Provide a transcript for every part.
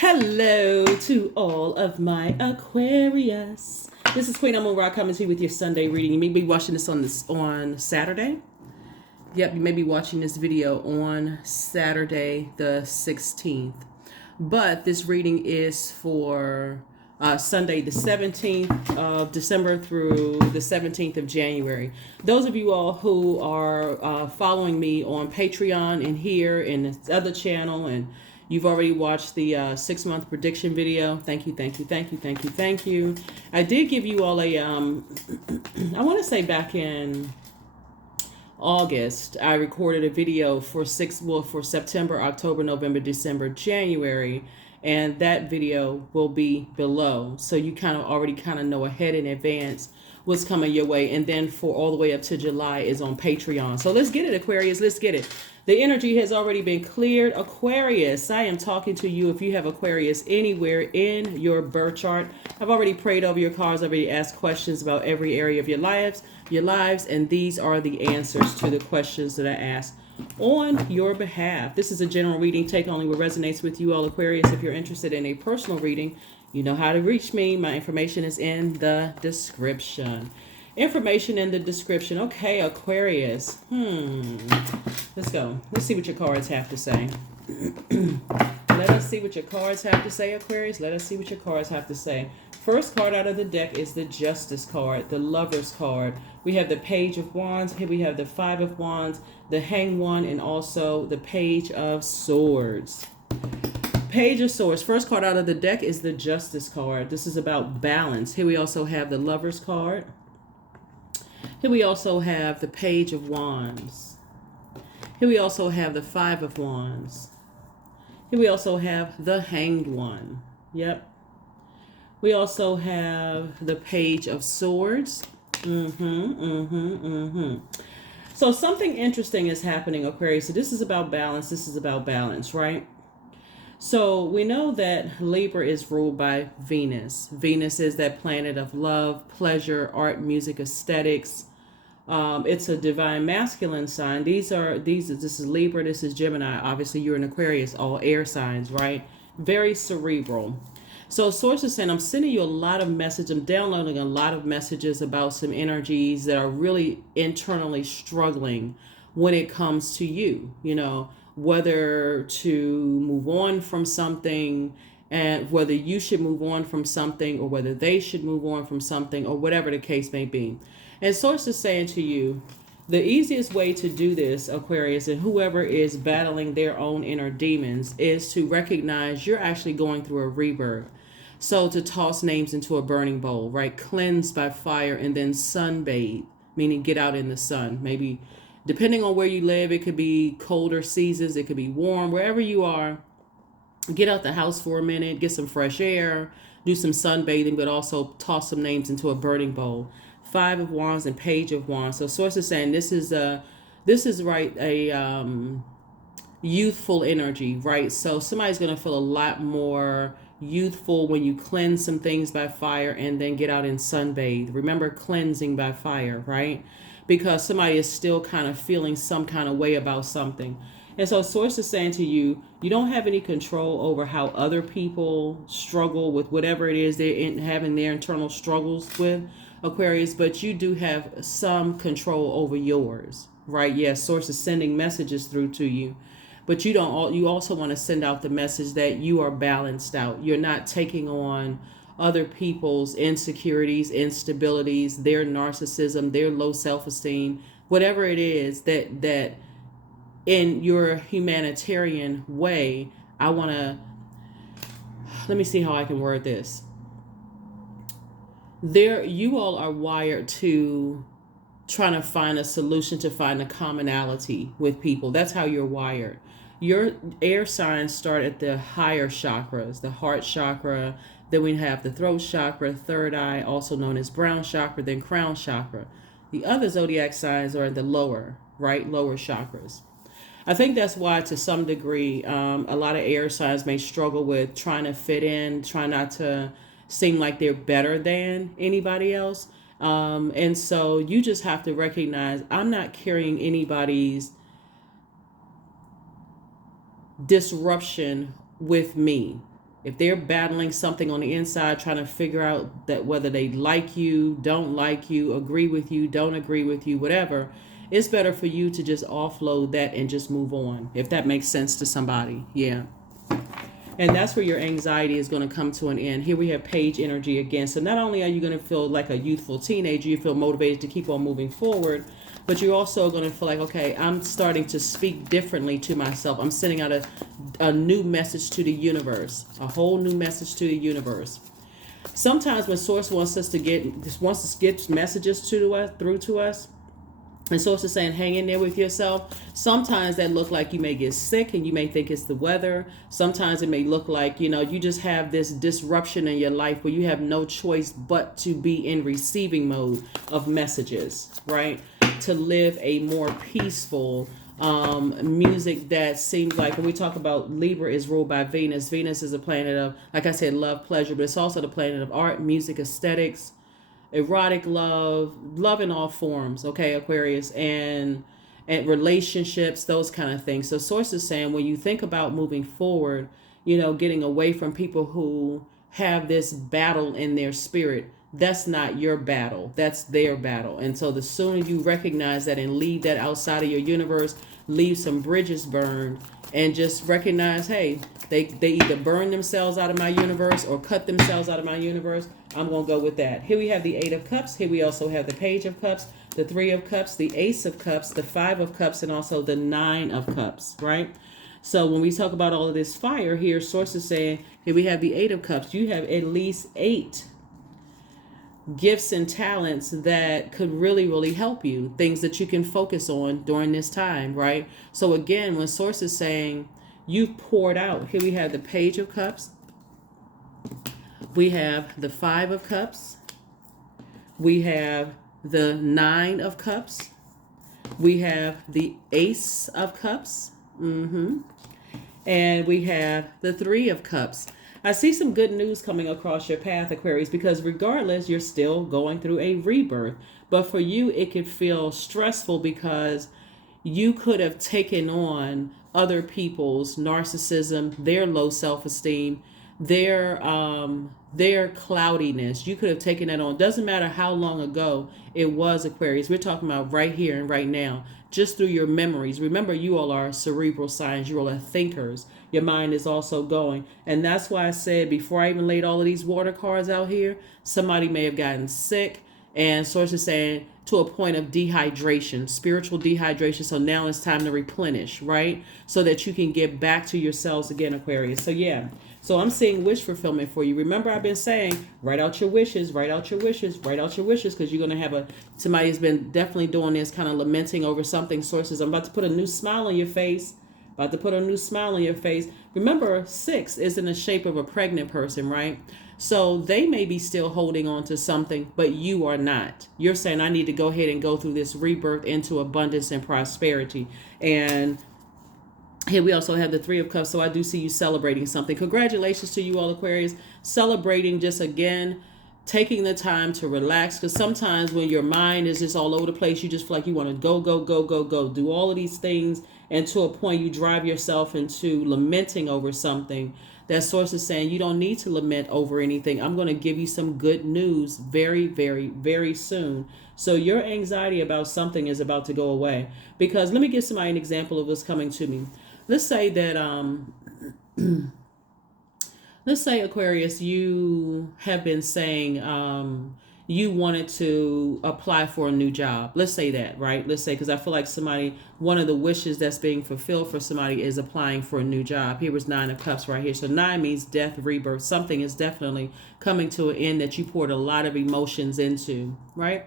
Hello to all of my Aquarius. This is Queen Amun Ra coming to you with your Sunday reading. You may be watching this on Saturday. Yep, you may be watching this video on Saturday the 16th. But this reading is for Sunday the 17th of December through the 17th of January. Those of you all who are following me on Patreon and here and this other channel, and you've already watched the 6-month prediction video. Thank you, thank you, thank you, thank you, thank you. I did give you all a, I want to say back in August, I recorded a video for September, October, November, December, January, and that video will be below. So you already know ahead in advance what's coming your way. And then for all the way up to July is on Patreon. So let's get it, Aquarius. Let's get it. The energy has already been cleared. Aquarius, I am talking to you if you have Aquarius anywhere in your birth chart. I've already prayed over your cards. I've already asked questions about every area of your lives, and these are the answers to the questions that I asked on your behalf. This is a general reading. Take only what resonates with you all, Aquarius. If you're interested in a personal reading, you know how to reach me. My information is in the description. Information in the description. Okay, Aquarius. Let's go. Let's see what your cards have to say. Let us see what your cards have to say, Aquarius. Let us see what your cards have to say. First card out of the deck is the Justice card, the Lover's card. We have the Page of Wands. Here we have the Five of Wands, the Hanged One, and also the Page of Swords. Page of Swords. First card out of the deck is the Justice card. This is about balance. Here we also have the Lover's card. Here we also have the Page of Wands. Here we also have the Five of Wands. Here we also have the Hanged One. Yep. We also have the Page of Swords. So something interesting is happening, Aquarius. So this is about balance. This is about balance, right? So we know that Libra is ruled by Venus. Venus is that planet of love, pleasure, art, music, aesthetics. It's a divine masculine sign. This is Libra, this is Gemini. Obviously, you're an Aquarius, all air signs, right? Very cerebral. So source is saying, I'm sending you a lot of messages. I'm downloading a lot of messages about some energies that are really internally struggling when it comes to you, whether to move on from something, and whether you should move on from something, or whether they should move on from something, or whatever the case may be. And source is saying to you, the easiest way to do this, Aquarius, and whoever is battling their own inner demons, is to recognize you're actually going through a rebirth. So to toss names into a burning bowl, right? Cleanse by fire and then sunbathe, meaning get out in the sun. Maybe depending on where you live, it could be colder seasons, it could be warm, wherever you are. Get out the house for a minute, get some fresh air, do some sunbathing, but also toss some names into a burning bowl. Five of Wands and Page of Wands. So source is saying this is a youthful energy, right? So somebody's going to feel a lot more youthful when you cleanse some things by fire and then get out and sunbathe. Remember, cleansing by fire, right? Because somebody is still kind of feeling some kind of way about something. And so source is saying to you, you don't have any control over how other people struggle with whatever it is they're having their internal struggles with, Aquarius, but you do have some control over yours, right? Yes, source is sending messages through to you, but you also want to send out the message that you are balanced out. You're not taking on other people's insecurities, instabilities, their narcissism, their low self-esteem, whatever it is that in your humanitarian way, let me see how I can word this. You all are wired to trying to find a solution, to find a commonality with people. That's how you're wired. Your air signs start at the higher chakras, the heart chakra. Then we have the throat chakra, third eye, also known as brown chakra, then crown chakra. The other zodiac signs are in the lower chakras. I think that's why, to some degree, a lot of air signs may struggle with trying to fit in, trying not to seem like they're better than anybody else. And so you just have to recognize, I'm not carrying anybody's disruption with me. if they're battling something on the inside, trying to figure out that whether they like you, don't like you, agree with you, don't agree with you, whatever, it's better for you to just offload that and just move on, if that makes sense to somebody. Yeah. And that's where your anxiety is going to come to an end. Here we have page energy again. So not only are you going to feel like a youthful teenager, you feel motivated to keep on moving forward, but you're also going to feel like, okay, I'm starting to speak differently to myself. I'm sending out a new message to the universe, a whole new message to the universe. Sometimes when Source wants to get messages through to us, and Source is saying, hang in there with yourself. Sometimes that look like you may get sick and you may think it's the weather. Sometimes it may look like, you just have this disruption in your life where you have no choice but to be in receiving mode of messages, right? To live a more peaceful music that seems like, when we talk about Libra is ruled by Venus. Venus is a planet of, like I said, love, pleasure, but it's also the planet of art, music, aesthetics, erotic love in all forms, okay, Aquarius, and relationships, those kind of things. So Source is saying, when you think about moving forward, getting away from people who have this battle in their spirit, that's not your battle, that's their battle. And so the sooner you recognize that and leave that outside of your universe, leave some bridges burned, and just recognize, hey, they either burn themselves out of my universe or cut themselves out of my universe. I'm going to go with that. Here we have the 8 of Cups. Here we also have the Page of Cups, the 3 of Cups, the Ace of Cups, the 5 of Cups, and also the 9 of Cups, right? So when we talk about all of this fire here, Source is saying, here we have the 8 of Cups. You have at least 8 gifts and talents that could really, really help you, things that you can focus on during this time, right? So again, when Source is saying you've poured out, here we have the Page of Cups, we have the 5 of Cups, we have the 9 of Cups, we have the Ace of Cups, and we have the 3 of Cups. I see some good news coming across your path, Aquarius, because regardless, you're still going through a rebirth. But for you, it could feel stressful because you could have taken on other people's narcissism, their low self-esteem, their cloudiness. You could have taken that on. Doesn't matter how long ago it was, Aquarius. We're talking about right here and right now, just through your memories. Remember, you all are cerebral signs. You all are thinkers. Your mind is also going. And that's why I said, before I even laid all of these water cards out here, somebody may have gotten sick. And Source is saying to a point of dehydration, spiritual dehydration. So now it's time to replenish, right? So that you can get back to yourselves again, Aquarius. So yeah. So I'm seeing wish fulfillment for you. Remember, I've been saying, write out your wishes, write out your wishes, write out your wishes, because you're going to have somebody who's been definitely doing this, kind of lamenting over something. Sources, I'm about to put a new smile on your face. About to put a new smile on your face. Remember, 6 is in the shape of a pregnant person, right? So they may be still holding on to something, but you are not. You're saying, I need to go ahead and go through this rebirth into abundance and prosperity. And here we also have the 3 of Cups. So I do see you celebrating something. Congratulations to you all, Aquarius. Celebrating, just again, taking the time to relax. Because sometimes when your mind is just all over the place, you just feel like you want to go, go, go, go, go. Do all of these things. And to a point, you drive yourself into lamenting over something. That Source is saying, you don't need to lament over anything. I'm going to give you some good news very, very, very soon. So your anxiety about something is about to go away. Because let me give somebody an example of what's coming to me. Let's say that, let's say, Aquarius, you have been saying you wanted to apply for a new job. Let's say that, right? Let's say, because I feel like one of the wishes that's being fulfilled for somebody is applying for a new job. Here was 9 of Cups right here. So 9 means death, rebirth. Something is definitely coming to an end that you poured a lot of emotions into, right?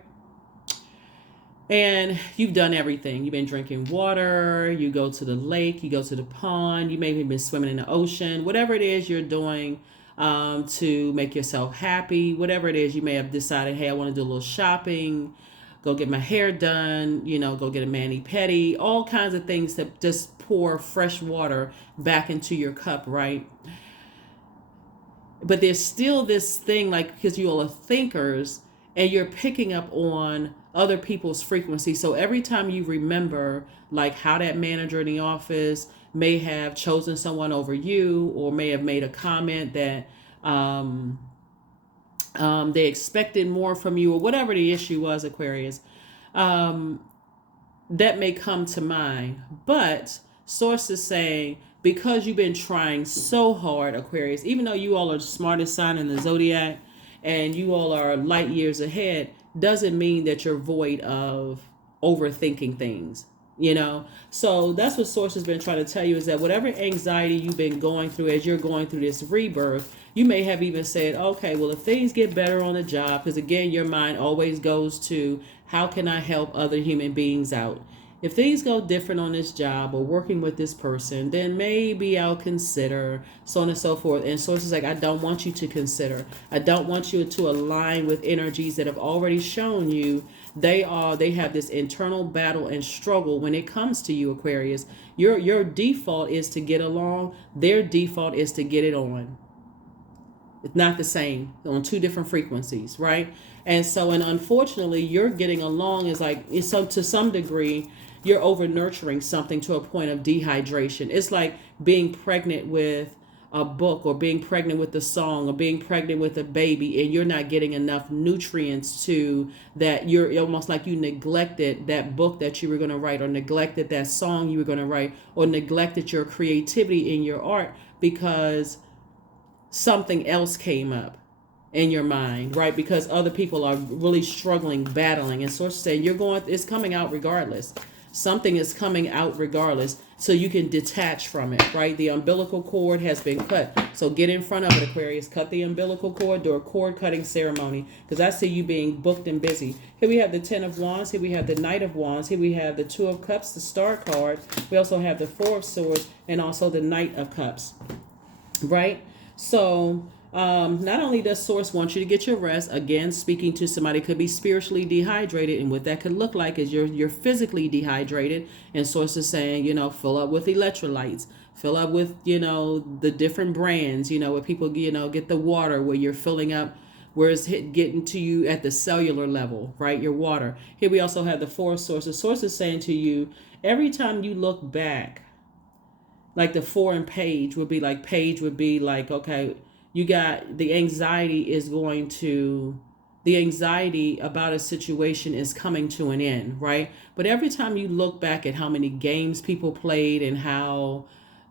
And you've done everything. You've been drinking water, you go to the lake, you go to the pond, you maybe have been swimming in the ocean, whatever it is you're doing to make yourself happy, whatever it is, you may have decided, hey, I want to do a little shopping, go get my hair done, go get a mani-pedi, all kinds of things to just pour fresh water back into your cup, right? But there's still this thing, like, because you all are thinkers and you're picking up on other people's frequency. So every time you remember, like, how that manager in the office may have chosen someone over you, or may have made a comment that they expected more from you, or whatever the issue was, Aquarius. That may come to mind. But sources saying, because you've been trying so hard, Aquarius, even though you all are the smartest sign in the zodiac and you all are light years ahead, doesn't mean that you're void of overthinking things. So that's what source has been trying to tell you, is that whatever anxiety you've been going through as you're going through this rebirth, you may have even said, okay, well, if things get better on the job, because again, your mind always goes to, how can I help other human beings out? If things go different on this job or working with this person, then maybe I'll consider, so on and so forth. And sources like, I don't want you to consider. I don't want you to align with energies that have already shown you they have this internal battle and struggle when it comes to you, Aquarius. Your default is to get along. Their default is to get it on. It's not the same, on two different frequencies, right? And so, and unfortunately, you're getting along is like, to some degree, you're over nurturing something to a point of dehydration. It's like being pregnant with a book, or being pregnant with a song, or being pregnant with a baby, and you're not getting enough nutrients to that. You're almost like you neglected that book that you were going to write, or neglected that song you were going to write, or neglected your creativity in your art because something else came up in your mind, right? Because other people are really struggling, battling. And sources say it's coming out regardless. Something is coming out regardless, so you can detach from it, right? The umbilical cord has been cut. So get in front of it, Aquarius. Cut the umbilical cord, do a cord cutting ceremony, because I see you being booked and busy. Here we have the 10 of Wands. Here we have the Knight of Wands. Here we have the 2 of Cups, the Star card. We also have the 4 of Swords, and also the Knight of Cups, right? So not only does source want you to get your rest, again, speaking to somebody could be spiritually dehydrated, and what that could look like is you're physically dehydrated, and source is saying, fill up with electrolytes, fill up with, the different brands, where people, get the water, where you're filling up, where it's getting to you at the cellular level, right? Your water. Here we also have the 4 sources. Source is saying to you, every time you look back, like the 4 and page would be like, okay, you got the anxiety about a situation is coming to an end, right? But every time you look back at how many games people played and how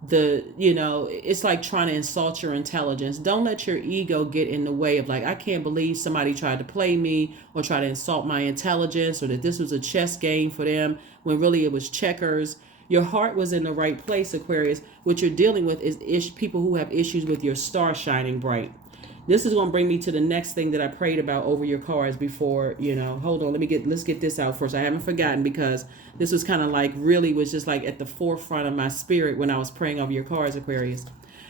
it's like trying to insult your intelligence. Don't let your ego get in the way of like, I can't believe somebody tried to play me or try to insult my intelligence, or that this was a chess game for them when really it was checkers. Your heart was in the right place, Aquarius. What you're dealing with is people who have issues with your star shining bright. This is going to bring me to the next thing that I prayed about over your cards before, hold on, let's get this out first. I haven't forgotten, because this was kind of like, really was just like at the forefront of my spirit when I was praying over your cards, Aquarius.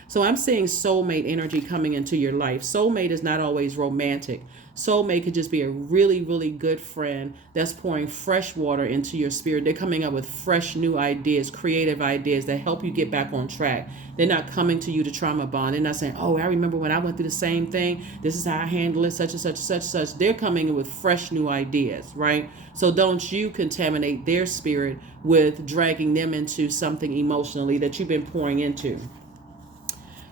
So I'm seeing soulmate energy coming into your life. Soulmate is not always romantic. Soulmate could just be a really, really good friend that's pouring fresh water into your spirit. They're coming up with fresh new ideas, creative ideas that help you get back on track. They're not coming to you to trauma bond. They're not saying, oh, I remember when I went through the same thing. This is how I handle it, such and such and such and such. They're coming in with fresh new ideas, right? So don't you contaminate their spirit with dragging them into something emotionally that you've been pouring into.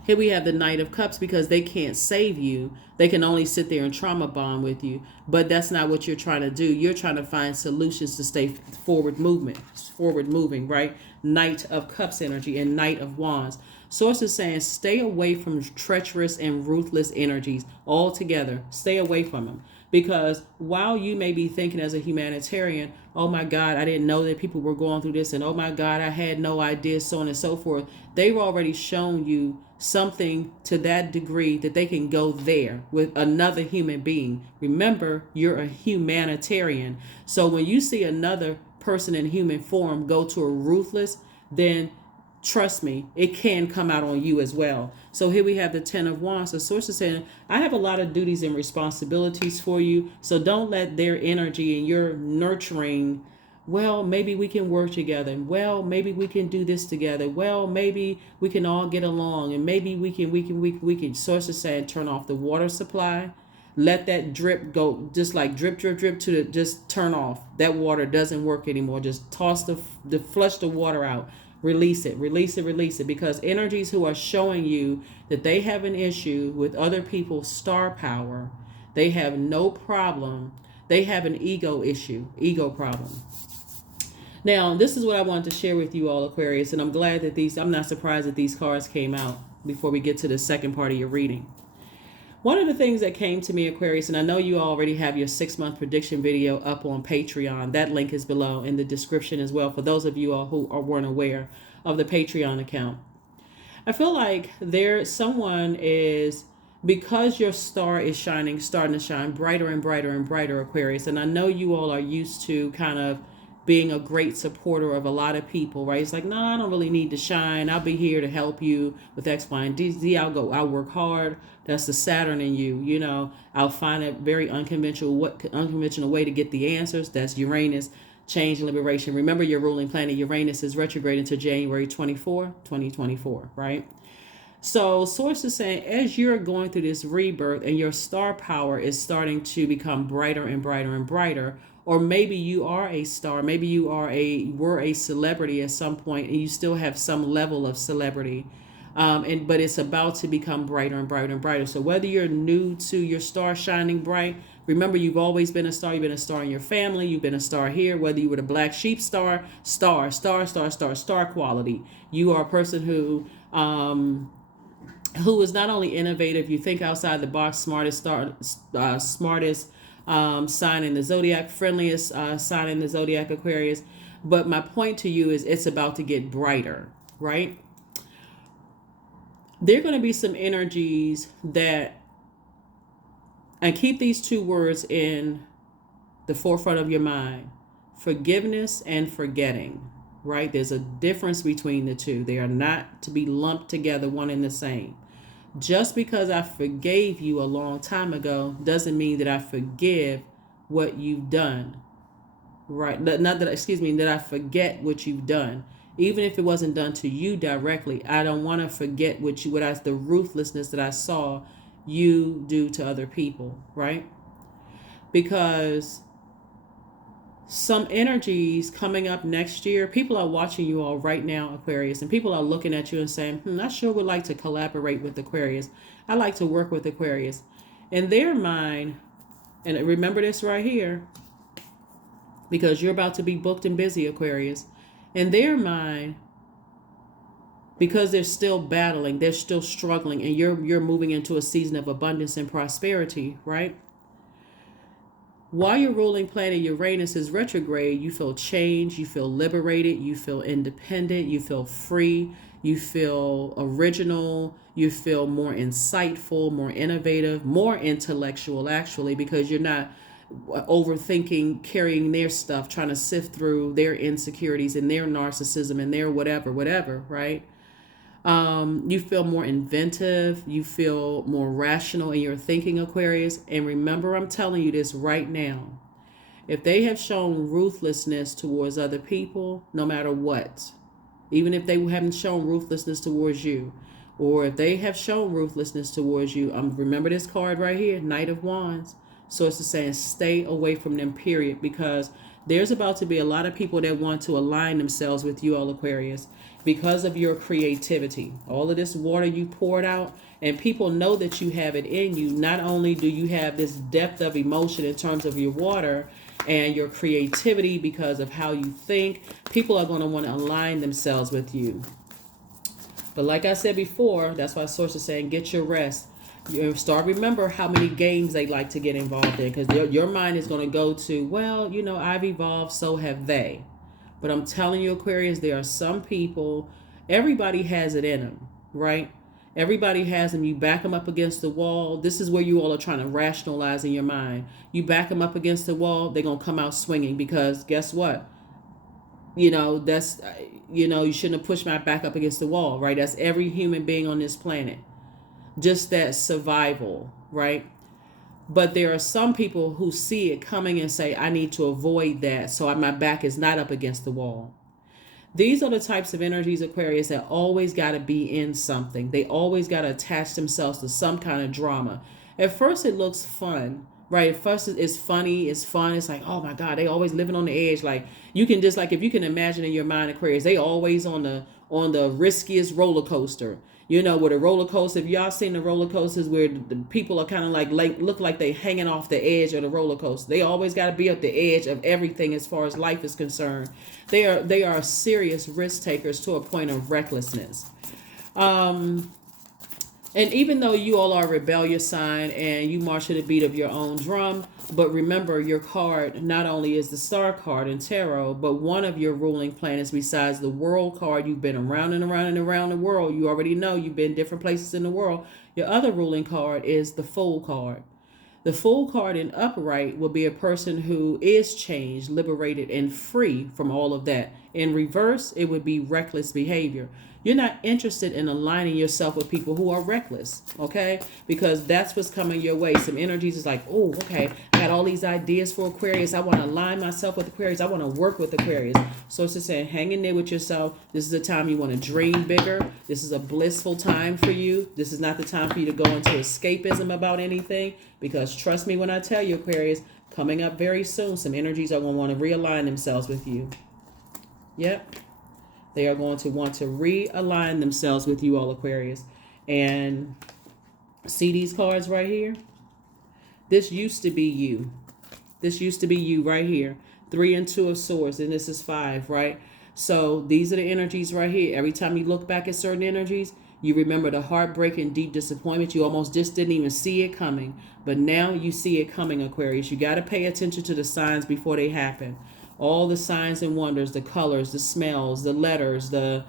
Here we have the Knight of Cups, because they can't save you. They can only sit there and trauma bond with you. But that's not what you're trying to do. You're trying to find solutions to stay forward moving, right? Knight of Cups energy and Knight of Wands. Source is saying stay away from treacherous and ruthless energies altogether. Stay away from them. Because while you may be thinking as a humanitarian, oh my God, I didn't know that people were going through this, and oh my God, I had no idea, so on and so forth. They've already shown you something to that degree that they can go there with another human being. Remember, you're a humanitarian. So when you see another person in human form go to a ruthless, then trust me, it can come out on you as well. So here we have the 10 of Wands. The source is saying, I have a lot of duties and responsibilities for you. So don't let their energy and your nurturing, well, maybe we can work together. Well, maybe we can do this together. Well, maybe we can all get along. And maybe we can, source is saying, turn off the water supply. Let that drip go, just like drip just turn off. That water doesn't work anymore. Just flush the water out. Release it, release it, release it, because energies who are showing you that they have an issue with other people's star power, they have no problem. They have an ego issue, ego problem. Now, this is what I wanted to share with you all, Aquarius, and I'm glad that I'm not surprised that these cards came out before we get to the second part of your reading. One of the things that came to me, Aquarius, and I know you already have your 6-month prediction video up on Patreon. That link is below in the description as well for those of you all who weren't aware of the Patreon account. I feel like someone is, because your star is starting to shine brighter and brighter and brighter, Aquarius, and I know you all are used to kind of being a great supporter of a lot of people, right? It's like, no, I don't really need to shine. I'll be here to help you with X, Y, and Z. I'll work hard. That's the Saturn in you. You know, I'll find a very unconventional way to get the answers. That's Uranus, change and liberation. Remember, your ruling planet Uranus is retrograde until January 24, 2024, right? So source is saying, as you're going through this rebirth and your star power is starting to become brighter and brighter and brighter, or maybe you are a star, maybe you were a celebrity at some point and you still have some level of celebrity, but it's about to become brighter and brighter and brighter. So whether you're new to your star shining bright, remember, you've always been a star. You've been a star in your family. You've been a star here. Whether you were the black sheep star quality. You are a person who is not only innovative, you think outside the box, smartest sign in the Zodiac, friendliest sign in the Zodiac, Aquarius. But my point to you is it's about to get brighter, right? There are going to be some energies that, and keep these two words in the forefront of your mind: forgiveness and forgetting, right? There's a difference between the two. They are not to be lumped together, one and the same. Just because I forgave you a long time ago doesn't mean that I forgive what you've done, right? That I forget what you've done. Even if it wasn't done to you directly, I don't want to forget the ruthlessness that I saw you do to other people, right? Because some energies coming up next year, people are watching you all right now, Aquarius, and people are looking at you and saying, I sure would like to collaborate with Aquarius. I like to work with Aquarius. In their mind, and remember this right here, because you're about to be booked and busy, Aquarius. In their mind, because they're still battling, they're still struggling, and you're moving into a season of abundance and prosperity, right? While your ruling planet Uranus is retrograde, you feel change, you feel liberated, you feel independent, you feel free, you feel original, you feel more insightful, more innovative, more intellectual, actually, because you're not overthinking, carrying their stuff, trying to sift through their insecurities and their narcissism and their whatever, right? You feel more inventive. You feel more rational in your thinking, Aquarius. And remember, I'm telling you this right now. If they have shown ruthlessness towards other people, no matter what, even if they haven't shown ruthlessness towards you, or if they have shown ruthlessness towards you, remember this card right here, Knight of Wands. So it's saying stay away from them, period, because there's about to be a lot of people that want to align themselves with you, all Aquarius, because of your creativity. All of this water you poured out, and people know that you have it in you. Not only do you have this depth of emotion in terms of your water and your creativity because of how you think, people are going to want to align themselves with you. But like I said before, that's why Source is saying get your rest. You start remember how many games they like to get involved in, because your mind is going to go to, well, I've evolved, so have they. But I'm telling you, Aquarius, there are some people, everybody has it in them, right? Everybody has them. You back them up against the wall. This is where you all are trying to rationalize in your mind. You back them up against the wall, they're going to come out swinging, because guess what? You shouldn't have pushed my back up against the wall, right? That's every human being on this planet. Just that survival, right? But there are some people who see it coming and say, I need to avoid that so my back is not up against the wall. These are the types of energies, Aquarius, that always got to be in something. They always got to attach themselves to some kind of drama. At first it looks fun, right? First, it's funny, it's fun. It's like, oh my God, they always living on the edge. Like you can just like if you can imagine in your mind, Aquarius, they always on the riskiest roller coaster. You know, with a roller coaster, if y'all seen the roller coasters where the people are kind of like look like they hanging off the edge of the roller coaster. They always got to be at the edge of everything as far as life is concerned. They are serious risk takers to a point of recklessness. Um, and even though you all are a rebellious sign and you march to the beat of your own drum, but remember your card not only is the star card in tarot, but one of your ruling planets besides the world card, you've been around and around and around the world. You already know you've been different places in the world. Your other ruling card is the Fool card. The Fool card in upright will be a person who is changed, liberated, and free from all of that. In reverse, it would be reckless behavior. You're not interested in aligning yourself with people who are reckless, okay? Because that's what's coming your way. Some energies is like, oh, okay, I got all these ideas for Aquarius. I want to align myself with Aquarius. I want to work with Aquarius. So it's just saying, hang in there with yourself. This is a time you want to dream bigger. This is a blissful time for you. This is not the time for you to go into escapism about anything. Because trust me when I tell you, Aquarius, coming up very soon, some energies are going to want to realign themselves with you. Yep. They are going to want to realign themselves with you all, Aquarius. And see these cards right here? This used to be you. This used to be you right here. 3 and 2 of swords. And this is 5, right? So these are the energies right here. Every time you look back at certain energies, you remember the heartbreak and deep disappointment. You almost just didn't even see it coming. But now you see it coming, Aquarius. You got to pay attention to the signs before they happen. All the signs and wonders, the colors, the smells, the letters, the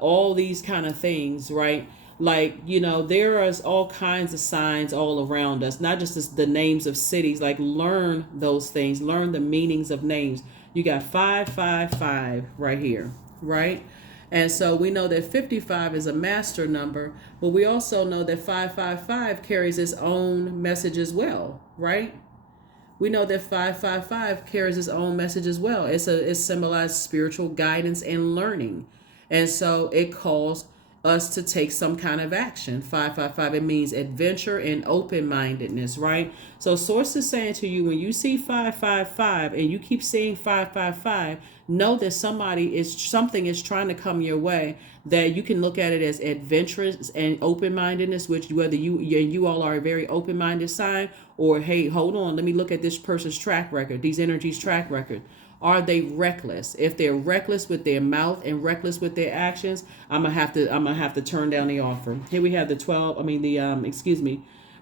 all these kind of things, right? Like, you know, there is all kinds of signs all around us, not just the names of cities. Like, learn those things, learn the meanings of names. You got 555 right here, right? And so we know that 55 is a master number, but we also know that 555 carries its own message as well, right? We know that 555 carries its own message as well. It symbolizes spiritual guidance and learning. And so it calls us to take some kind of action. 555, it means adventure and open-mindedness, right? So source is saying to you, when you see 555 and you keep seeing 555, know that something is trying to come your way, that you can look at it as adventurous and open-mindedness, which whether you all are a very open-minded sign, or hey, hold on, let me look at this person's track record, these energies track record. Are they reckless? If they're reckless with their mouth and reckless with their actions, I'm gonna have to turn down the offer. Here we have the 12.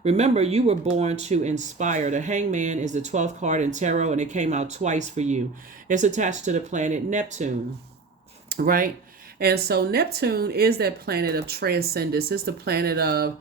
Remember, you were born to inspire. The Hangman is the 12th card in tarot, and it came out twice for you. It's attached to the planet Neptune, right? And so Neptune is that planet of transcendence. It's the planet of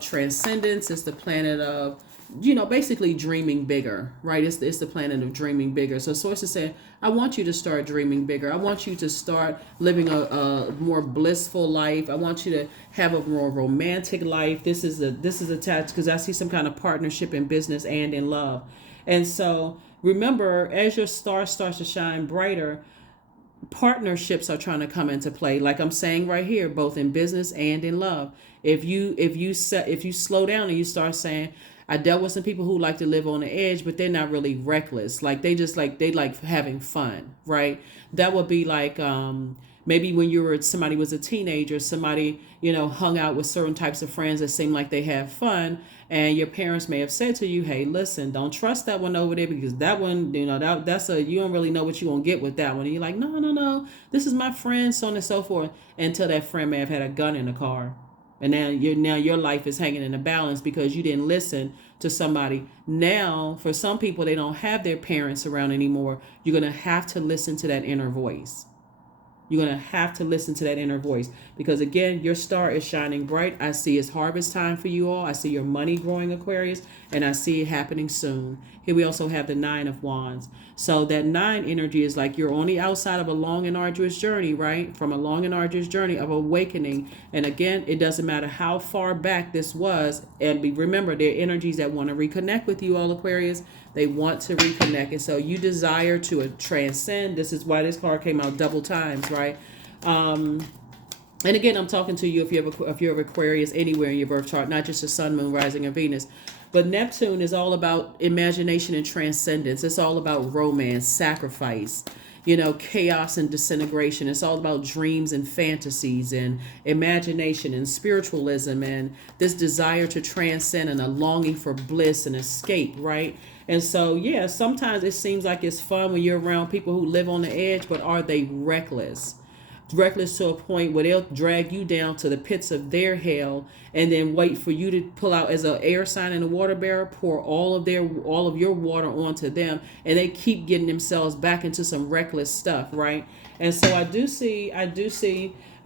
transcendence. It's the planet of, you know, basically dreaming bigger, right? It's the planet of dreaming bigger. So source is saying, I want you to start dreaming bigger. I want you to start living a more blissful life. I want you to have a more romantic life. This is attached because I see some kind of partnership in business and in love. And so remember, as your star starts to shine brighter, partnerships are trying to come into play. Like I'm saying right here, both in business and in love. If you slow down and you start saying, I dealt with some people who like to live on the edge, but they're not really reckless. Like they like having fun, right? That would be like maybe when somebody was a teenager, somebody, you know, hung out with certain types of friends that seem like they have fun, and your parents may have said to you, hey, listen, don't trust that one over there because that one, you know, you don't really know what you're gonna get with that one. And you're like, no, this is my friend, so on and so forth, until that friend may have had a gun in the car. And now your life is hanging in the balance because you didn't listen to somebody. Now, for some people, they don't have their parents around anymore. You're going to have to listen to that inner voice. You're going to have to listen to that inner voice because, again, your star is shining bright. I see it's harvest time for you all. I see your money growing, Aquarius, and I see it happening soon. Here we also have the 9 of Wands. So that 9 energy is like you're on the outside of a long and arduous journey, right? From a long and arduous journey of awakening. And again, it doesn't matter how far back this was. And remember, there are energies that want to reconnect with you all, Aquarius. They want to reconnect. And so you desire to transcend. This is why this card came out double times, right? And again, I'm talking to you if you're Aquarius anywhere in your birth chart, not just the sun, moon, rising, and Venus. But Neptune is all about imagination and transcendence. It's all about romance, sacrifice, chaos and disintegration. It's all about dreams and fantasies and imagination and spiritualism and this desire to transcend and a longing for bliss and escape, right? And so, yeah, sometimes it seems like it's fun when you're around people who live on the edge, but are they reckless? Reckless to a point where they'll drag you down to the pits of their hell and then wait for you to pull out as an air sign in a water barrel, pour all of your water onto them, and they keep getting themselves back into some reckless stuff, right? And so I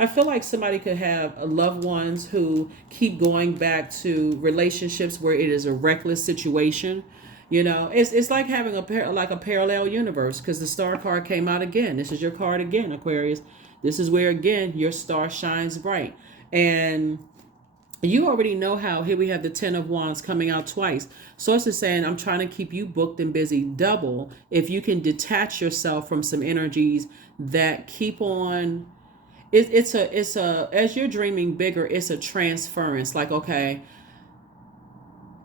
feel like somebody could have loved ones who keep going back to relationships where it is a reckless situation. It's like having a parallel universe, because the star card came out again. This is your card again, Aquarius. This is where, again, your star shines bright. And you already know how. Here we have the 10 of Wands coming out twice. Source is saying, I'm trying to keep you booked and busy double. If you can detach yourself from some energies that keep on. It's as you're dreaming bigger, it's a transference. Like, okay,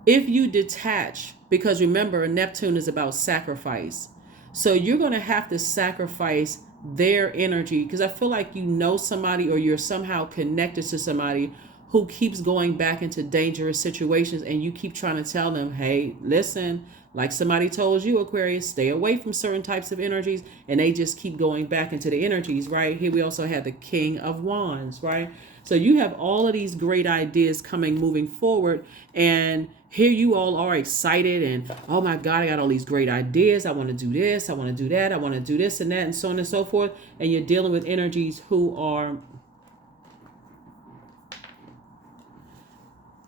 if you detach, because remember, Neptune is about sacrifice. So you're going to have to sacrifice their energy, because I feel like somebody, or you're somehow connected to somebody who keeps going back into dangerous situations, and you keep trying to tell them, hey, listen, like somebody told you, Aquarius, stay away from certain types of energies, and they just keep going back into the energies, right? Here we also have the King of Wands, right? So you have all of these great ideas moving forward, and here you all are excited and, oh my God, I got all these great ideas. I want to do this. I want to do that. I want to do this and that, and so on and so forth. And you're dealing with energies who are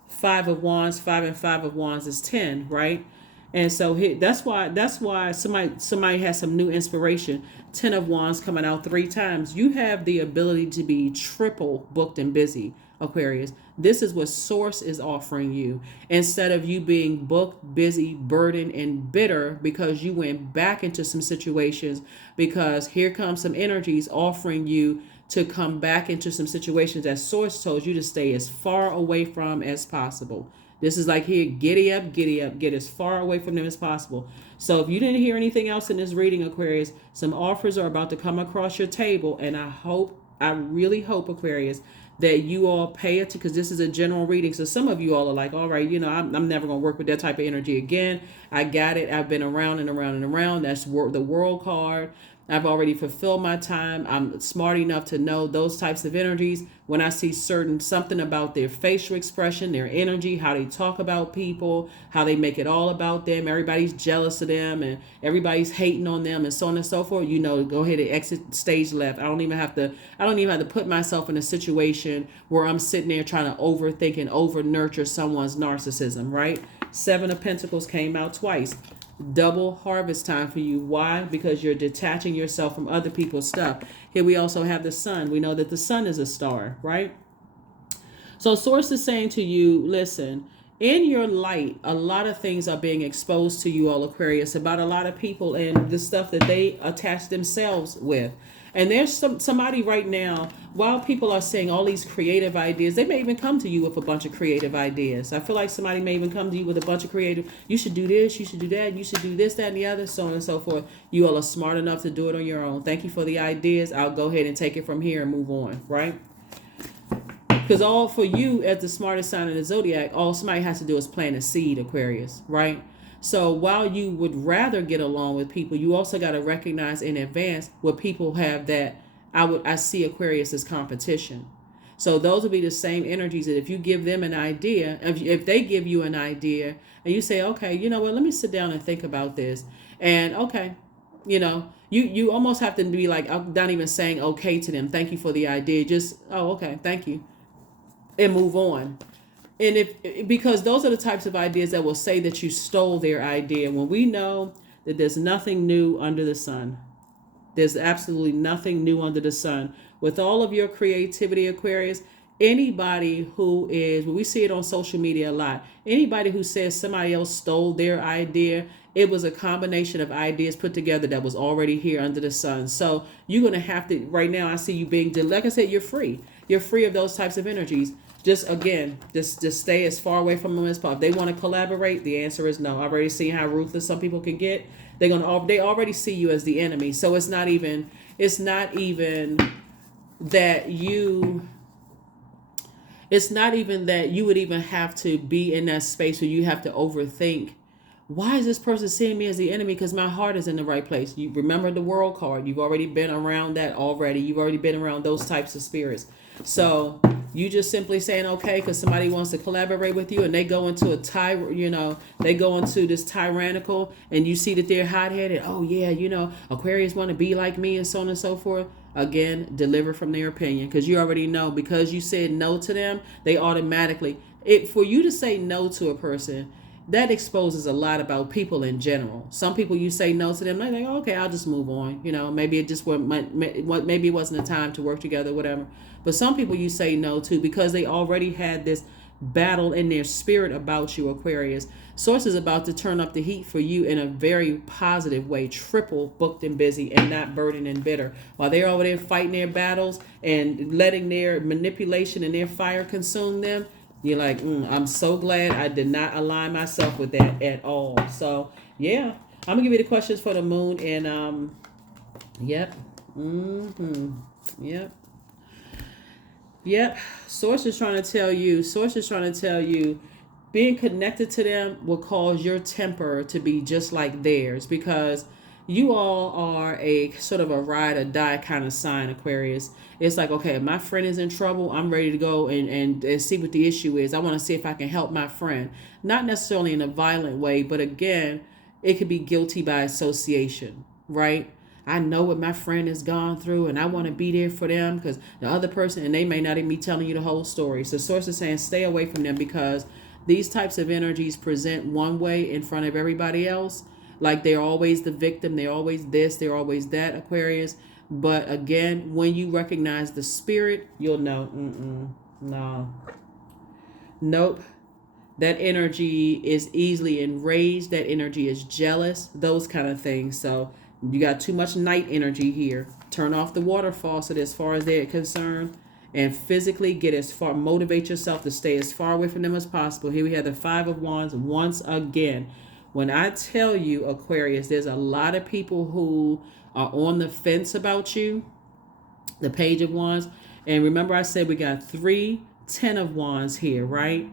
5 of Wands. 5 and 5 of Wands is 10, right? And so that's why somebody has some new inspiration. 10 of Wands coming out 3 times. You have the ability to be triple booked and busy, Aquarius. This is what Source is offering you. Instead of you being booked, busy, burdened, and bitter because you went back into some situations, because here comes some energies offering you to come back into some situations that Source told you to stay as far away from as possible. This is like, here, giddy up, get as far away from them as possible. So if you didn't hear anything else in this reading, Aquarius, some offers are about to come across your table. And I really hope, Aquarius, that you all pay it, because this is a general reading. So some of you all are like, all right, I'm never going to work with that type of energy again. I got it. I've been around and around and around. That's the World card. I've already fulfilled my time. I'm smart enough to know those types of energies. When I see something about their facial expression, their energy, how they talk about people, how they make it all about them, everybody's jealous of them and everybody's hating on them and so on and so forth, go ahead and exit stage left. I don't even have to put myself in a situation where I'm sitting there trying to overthink and over nurture someone's narcissism, right? 7 of Pentacles came out twice. Double harvest time for you. Why? Because you're detaching yourself from other people's stuff. Here we also have the sun. We know that the sun is a star, right? So Source is saying to you, listen, in your light, a lot of things are being exposed to you all, Aquarius, about a lot of people and the stuff that they attach themselves with. And there's somebody right now, while people are saying all these creative ideas, they may even come to you with a bunch of creative ideas. I feel like somebody may even come to you with a bunch of creative, you should do this, you should do that, you should do this, that, and the other, so on and so forth. You all are smart enough to do it on your own. Thank you for the ideas. I'll go ahead and take it from here and move on, right? Because all for you, as the smartest sign in the zodiac, all somebody has to do is plant a seed, Aquarius, right? So while you would rather get along with people, you also got to recognize in advance what people have that I see Aquarius as competition. So those will be the same energies that if you give them an idea, if they give you an idea and you say, okay, you know what, let me sit down and think about this. And okay, you almost have to be like, I'm not even saying okay to them. Thank you for the idea. Just, oh, okay, thank you. And move on. And because those are the types of ideas that will say that you stole their idea, when we know that there's nothing new under the sun. There's absolutely nothing new under the sun. With all of your creativity, Aquarius, anybody who is, we see it on social media a lot, anybody who says somebody else stole their idea, it was a combination of ideas put together that was already here under the sun. So you're going to have to, right now, I see you being, like I said, you're free. you're free of those types of energies. Just again, just stay as far away from them as possible. If they want to collaborate, the answer is no. I've already seen how ruthless some people can get. They already see you as the enemy. So it's not even that you it's not even that you would even have to be in that space where you have to overthink, why is this person seeing me as the enemy? Because my heart is in the right place. You remember the world card. You've already been around that already. You've already been around those types of spirits. So you just simply saying, okay, because somebody wants to collaborate with you and they go into they go into this tyrannical, and you see that they're hot-headed. Oh yeah, Aquarius want to be like me and so on and so forth. Again, deliver from their opinion, because you already know, because you said no to them, they automatically, for you to say no to a person, that exposes a lot about people in general. Some people, you say no to them, they think, okay, I'll just move on. Maybe it just maybe it wasn't a time to work together, whatever. But some people you say no to because they already had this battle in their spirit about you, Aquarius. Source is about to turn up the heat for you in a very positive way, triple booked and busy, and not burdened and bitter. While they're over there fighting their battles and letting their manipulation and their fire consume them, you're like, I'm so glad I did not align myself with that at all. So, yeah. I'm going to give you the questions for the moon. And, yep. Yep. Source is trying to tell you, being connected to them will cause your temper to be just like theirs, because you all are a sort of a ride or die kind of sign, Aquarius. It's like, okay, if my friend is in trouble, I'm ready to go and see what the issue is. I want to see if I can help my friend. Not necessarily in a violent way, but again, it could be guilty by association, right? I know what my friend has gone through, and I want to be there for them, because the other person, and they may not even be telling you the whole story. So Source is saying stay away from them, because these types of energies present one way in front of everybody else. Like they're always the victim, they're always this, they're always that, Aquarius. But again, when you recognize the spirit, you'll know, no. Nope. That energy is easily enraged. That energy is jealous, those kind of things. So you got too much night energy here. Turn off the water faucet as far as they're concerned, and physically motivate yourself to stay as far away from them as possible. Here we have the Five of Wands once again. When I tell you, Aquarius, there's a lot of people who are on the fence about you. The Page of Wands. And remember I said we got 3 10 of Wands here, right?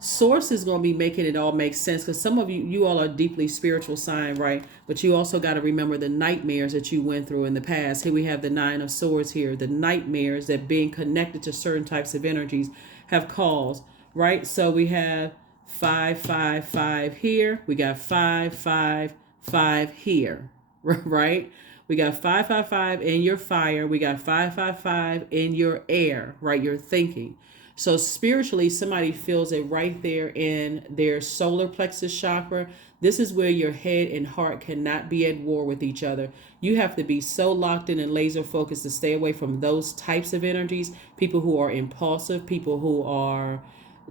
Source is going to be making it all make sense, because some of you all are deeply spiritual sign, right? But you also got to remember the nightmares that you went through in the past. Here we have the 9 of Swords here. The nightmares that being connected to certain types of energies have caused, right? So we have 5 5 5 here. We got 5 5 5 here, right? We got 5 5 5 in your fire. We got 5 5 5 in your air, right? Your thinking. So spiritually, somebody feels it right there in their solar plexus chakra. This is where your head and heart cannot be at war with each other. You have to be so locked in and laser focused to stay away from those types of energies. People who are impulsive, people who are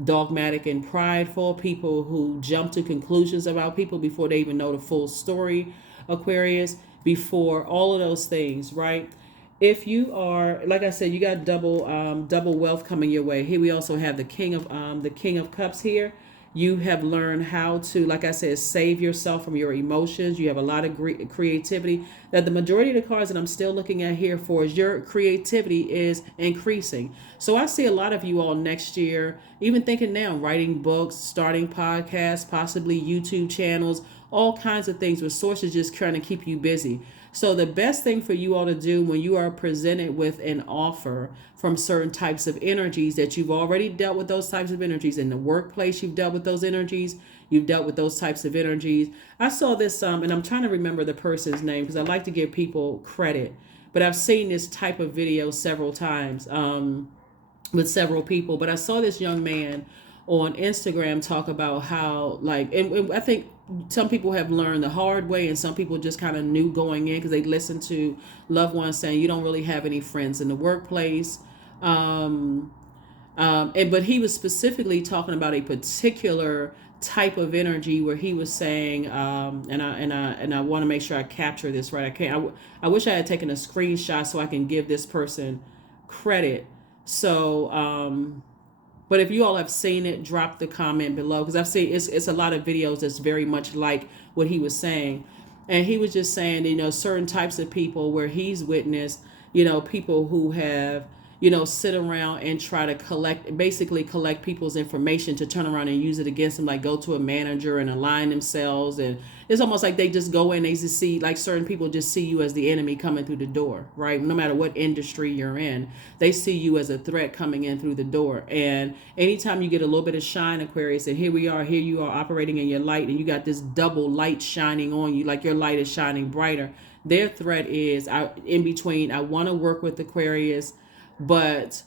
dogmatic and prideful, people who jump to conclusions about people before they even know the full story, Aquarius, before all of those things, right? If you are, like I said, you got double wealth coming your way. Here we also have the King of Cups here. You have learned how to, like I said, save yourself from your emotions. You have a lot of creativity. That the majority of the cards that I'm still looking at here for is your creativity is increasing. So I see a lot of you all next year, even thinking now, writing books, starting podcasts, possibly YouTube channels, all kinds of things with sources just trying to keep you busy. So the best thing for you all to do when you are presented with an offer from certain types of energies that you've already dealt with those types of energies in the workplace, you've dealt with those energies, you've dealt with those types of energies. I saw this, and I'm trying to remember the person's name because I like to give people credit, but I've seen this type of video several times with several people. But I saw this young man on Instagram talk about how, like, and I think some people have learned the hard way, and some people just kind of knew going in because they listened to loved ones saying you don't really have any friends in the workplace. But he was specifically talking about a particular type of energy where he was saying, and I want to make sure I capture this right. I can't. I wish I had taken a screenshot so I can give this person credit. So, but if you all have seen it, drop the comment below, because I've seen it's a lot of videos that's very much like what he was saying, and he was just saying, certain types of people where he's witnessed, people who have, sit around and try to basically collect people's information to turn around and use it against them, like go to a manager and align themselves. And it's almost like they just go in, they just see, like certain people just see you as the enemy coming through the door, right? No matter what industry you're in, they see you as a threat coming in through the door. And anytime you get a little bit of shine, Aquarius, and here you are operating in your light, and you got this double light shining on you, like your light is shining brighter. Their threat is, in between, I want to work with Aquarius, but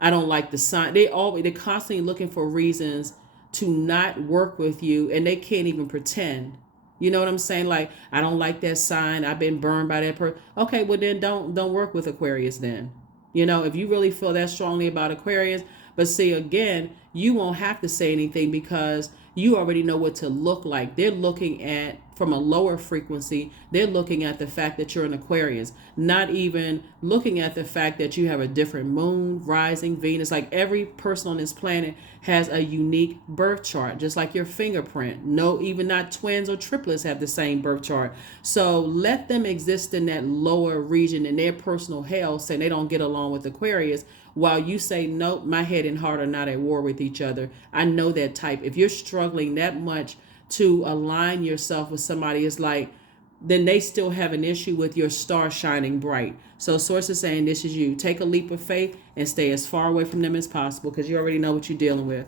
I don't like the sign. They're constantly looking for reasons to not work with you, and they can't even pretend. You know what I'm saying? Like, I don't like that sign. I've been burned by that person. Okay, well then don't work with Aquarius then. If you really feel that strongly about Aquarius. But see, again, you won't have to say anything because you already know what to look like. They're looking at, from a lower frequency, they're looking at the fact that you're an Aquarius, not even looking at the fact that you have a different moon, rising, Venus. Like every person on this planet has a unique birth chart, just like your fingerprint. No, even not twins or triplets have the same birth chart. So let them exist in that lower region in their personal hell, saying they don't get along with Aquarius, while you say, nope, my head and heart are not at war with each other. I know that type. If you're struggling that much to align yourself with somebody, it's like, then they still have an issue with your star shining bright. So source is saying this is you. Take a leap of faith and stay as far away from them as possible, because you already know what you're dealing with.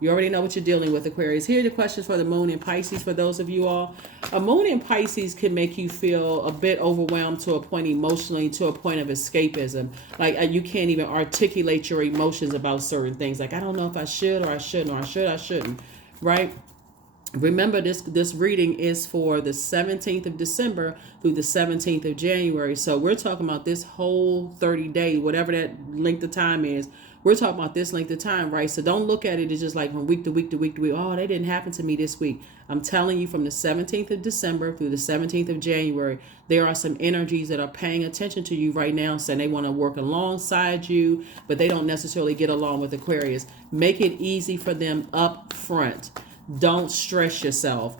You already know what you're dealing with, Aquarius. Here are the questions for the moon in Pisces for those of you all. A moon in Pisces can make you feel a bit overwhelmed to a point emotionally, to a point of escapism. Like you can't even articulate your emotions about certain things. Like, I don't know if I should or I shouldn't, or I shouldn't, right? Remember, this reading is for the 17th of December through the 17th of January. So we're talking about this whole 30 days, whatever that length of time is. We're talking about this length of time, right? So don't look at it as just like from week to week to week to week. Oh, that didn't happen to me this week. I'm telling you, from the 17th of December through the 17th of January, there are some energies that are paying attention to you right now, saying they want to work alongside you, but they don't necessarily get along with Aquarius. Make it easy for them up front. Don't stress yourself,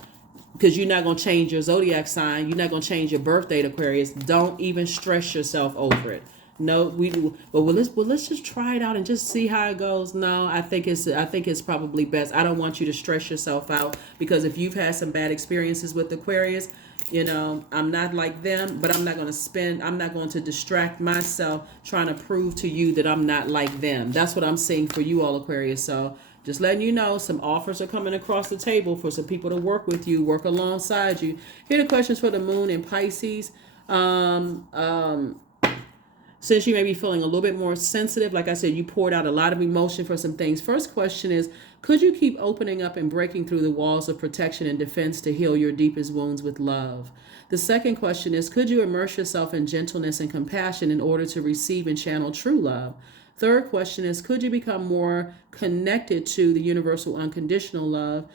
because you're not going to change your zodiac sign. You're not going to change your birth date, Aquarius. Don't even stress yourself over it. No, let's just try it out and just see how it goes. No, I think it's probably best. I don't want you to stress yourself out, because if you've had some bad experiences with Aquarius, I'm not like them, but I'm not going to distract myself trying to prove to you that I'm not like them. That's what I'm seeing for you all, Aquarius. So just letting you know, some offers are coming across the table for some people to work with you, work alongside you. Here are the questions for the moon in Pisces. Since you may be feeling a little bit more sensitive, like I said, you poured out a lot of emotion for some things. First question is, could you keep opening up and breaking through the walls of protection and defense to heal your deepest wounds with love? The second question is, could you immerse yourself in gentleness and compassion in order to receive and channel true love? Third question is, could you become more connected to the universal unconditional love?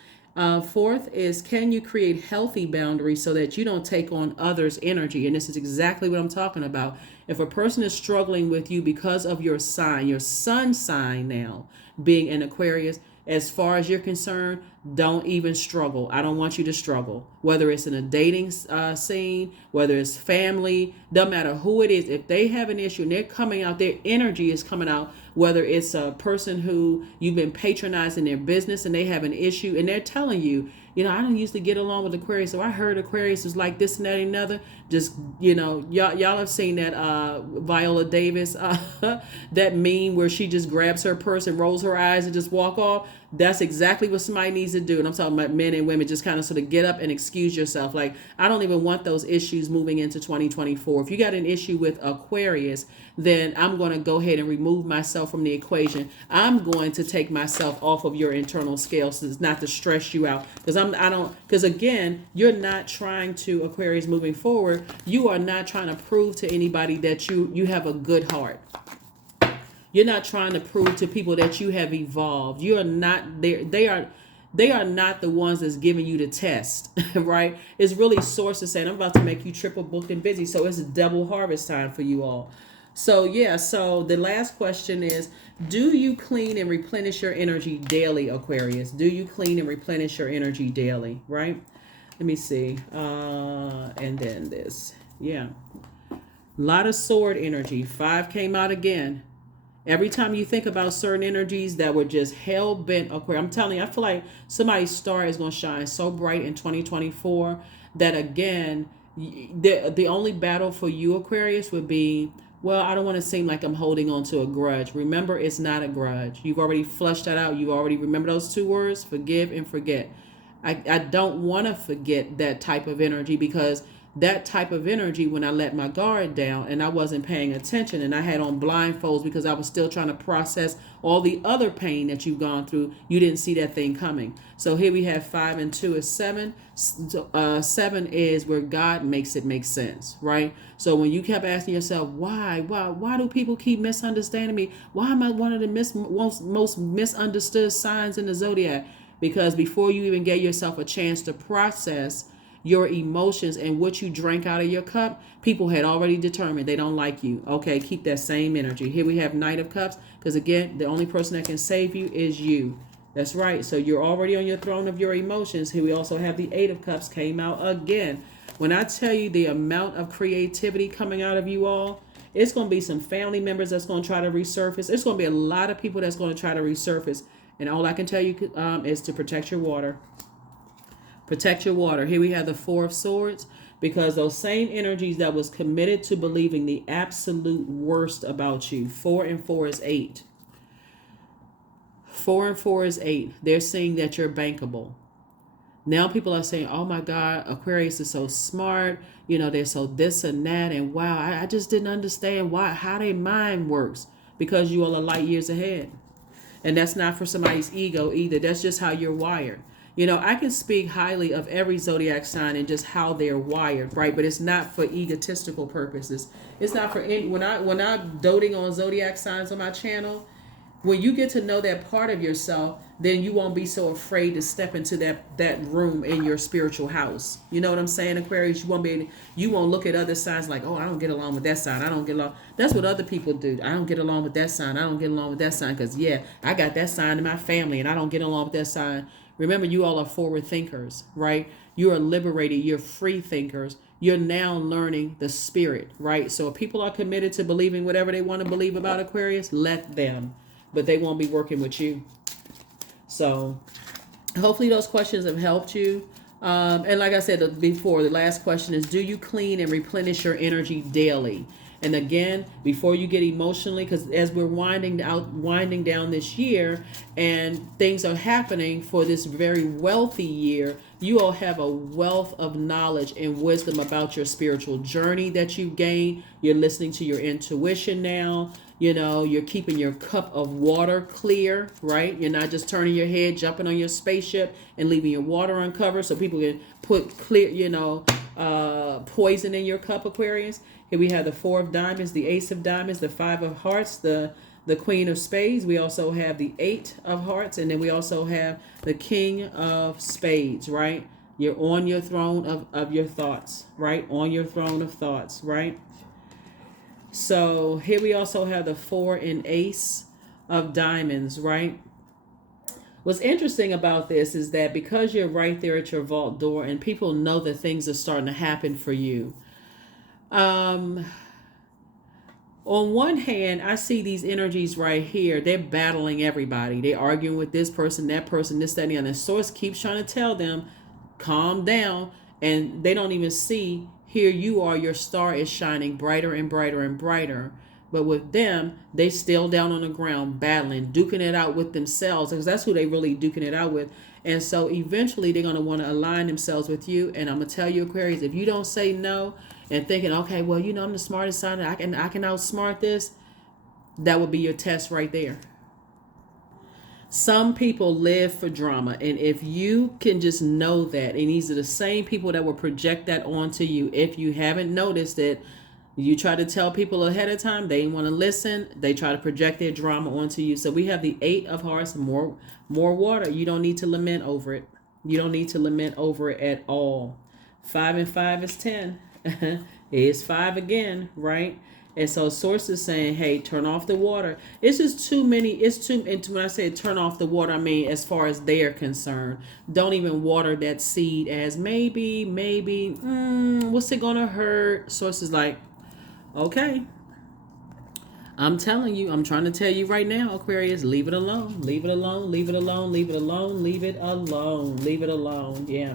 Fourth is, can you create healthy boundaries so that you don't take on others' energy? And this is exactly what I'm talking about. If a person is struggling with you because of your sign, your sun sign now being an Aquarius, as far as you're concerned, don't even struggle. I don't want you to struggle. Whether it's in a dating scene, whether it's family, doesn't matter who it is. If they have an issue and they're coming out, their energy is coming out, whether it's a person who you've been patronizing their business and they have an issue and they're telling you, I don't usually get along with Aquarius, so I heard Aquarius is like this and that and another. Just, y'all have seen that Viola Davis, that meme where she just grabs her purse and rolls her eyes and just walk off. That's exactly what somebody needs to do. And I'm talking about men and women, just kind of sort of get up and excuse yourself. Like, I don't even want those issues moving into 2024. If you got an issue with Aquarius, then I'm going to go ahead and remove myself from the equation. I'm going to take myself off of your internal scale, so it's not to stress you out. Because again, you're not trying to, Aquarius, moving forward, you are not trying to prove to anybody that you have a good heart. You're not trying to prove to people that you have evolved. You are not there. they are not the ones that's giving you the test, right? It's really sources saying, I'm about to make you triple booked and busy. So it's double harvest time for you all. So yeah, so the last question is, do you clean and replenish your energy daily, Aquarius? Do you clean and replenish your energy daily, right? Let me see. And then this. Yeah. A lot of sword energy. 5 came out again. Every time you think about certain energies that were just hell bent, okay, I'm telling you, I feel like somebody's star is going to shine so bright in 2024 that again, the only battle for you, Aquarius, would be, well, I don't want to seem like I'm holding on to a grudge. Remember, it's not a grudge. You've already flushed that out. You already remember those 2 words, forgive and forget. I don't want to forget that type of energy, because that type of energy, when I let my guard down and I wasn't paying attention and I had on blindfolds because I was still trying to process all the other pain that you've gone through, you didn't see that thing coming. So here we have 5 and 2 is 7. 7 is where God makes it make sense, right? So when you kept asking yourself, why do people keep misunderstanding me? Why am I one of the most misunderstood signs in the zodiac? Because before you even gave yourself a chance to process your emotions and what you drank out of your cup, people had already determined they don't like you. Okay, keep that same energy. Here we have Knight of Cups, because again, the only person that can save you is you. That's right. So you're already on your throne of your emotions. Here we also have the 8 of Cups came out again. When I tell you the amount of creativity coming out of you all, it's going to be some family members that's going to try to resurface. It's going to be a lot of people that's going to try to resurface. And all I can tell you is to protect your water. Protect your water. Here we have the 4 of Swords, because those same energies that was committed to believing the absolute worst about you. 4 and 4 is 8. 4 and 4 is 8. They're saying that you're bankable. Now people are saying, oh my God, Aquarius is so smart. You know, they're so this and that. And wow, I just didn't understand how their mind works, because you all are light years ahead. And that's not for somebody's ego either. That's just how you're wired. You know, I can speak highly of every zodiac sign and just how they're wired, right? But it's not for egotistical purposes. It's not for any, when I'm doting on zodiac signs on my channel, when you get to know that part of yourself, then you won't be so afraid to step into that room in your spiritual house. You know what I'm saying, Aquarius? You won't look at other signs like, oh, I don't get along with that sign. I don't get along. That's what other people do. I don't get along with that sign. I don't get along with that sign because, yeah, I got that sign in my family and I don't get along with that sign. Remember, you all are forward thinkers, right? You are liberated. You're free thinkers. You're now learning the spirit, right? So if people are committed to believing whatever they want to believe about Aquarius, let them. But they won't be working with you. So hopefully those questions have helped you. And like I said before, the last question is, do you clean and replenish your energy daily? And again, before you get emotionally, because as we're winding down this year and things are happening for this very wealthy year, you all have a wealth of knowledge and wisdom about your spiritual journey that you gain. You're listening to your intuition now. You know, you're keeping your cup of water clear, right? You're not just turning your head, jumping on your spaceship and leaving your water uncovered so people can put clear, poison in your cup, Aquarius. Here we have the 4 of Diamonds, the Ace of Diamonds, the 5 of Hearts, the Queen of Spades. We also have the 8 of Hearts, and then we also have the King of Spades, right? You're on your throne of your thoughts, right? On your throne of thoughts, right? So here we also have the 4 and Ace of Diamonds, right? What's interesting about this is that because you're right there at your vault door and people know that things are starting to happen for you. On one hand, I see these energies right here. They're battling everybody. They're arguing with this person, that person, this, that, and the other. And source keeps trying to tell them, calm down. And they don't even see, here you are, your star is shining brighter and brighter and brighter. But with them, they still down on the ground battling, duking it out with themselves, because that's who they really duking it out with. And so eventually they're going to want to align themselves with you. And I'm going to tell you, Aquarius, if you don't say no and thinking, okay, well, I'm the smartest sign, I can outsmart this, that would be your test right there. Some people live for drama, and if you can just know that, and these are the same people that will project that onto you, if you haven't noticed it, You try to tell people ahead of time, they didn't want to listen. They try to project their drama onto you. So we have the 8 of hearts, more water. You don't need to lament over it. You don't need to lament over it at all. 5 and 5 is 10. It's 5 again, right? And so source is saying, hey, turn off the water. It's just too many. It's too, and when I say turn off the water, I mean, as far as they're concerned, don't even water that seed as maybe, what's it going to hurt? Source is like, okay, I'm telling you, I'm trying to tell you right now, Aquarius, leave it alone. Leave it alone. Leave it alone. Leave it alone. Leave it alone. Leave it alone. Yeah.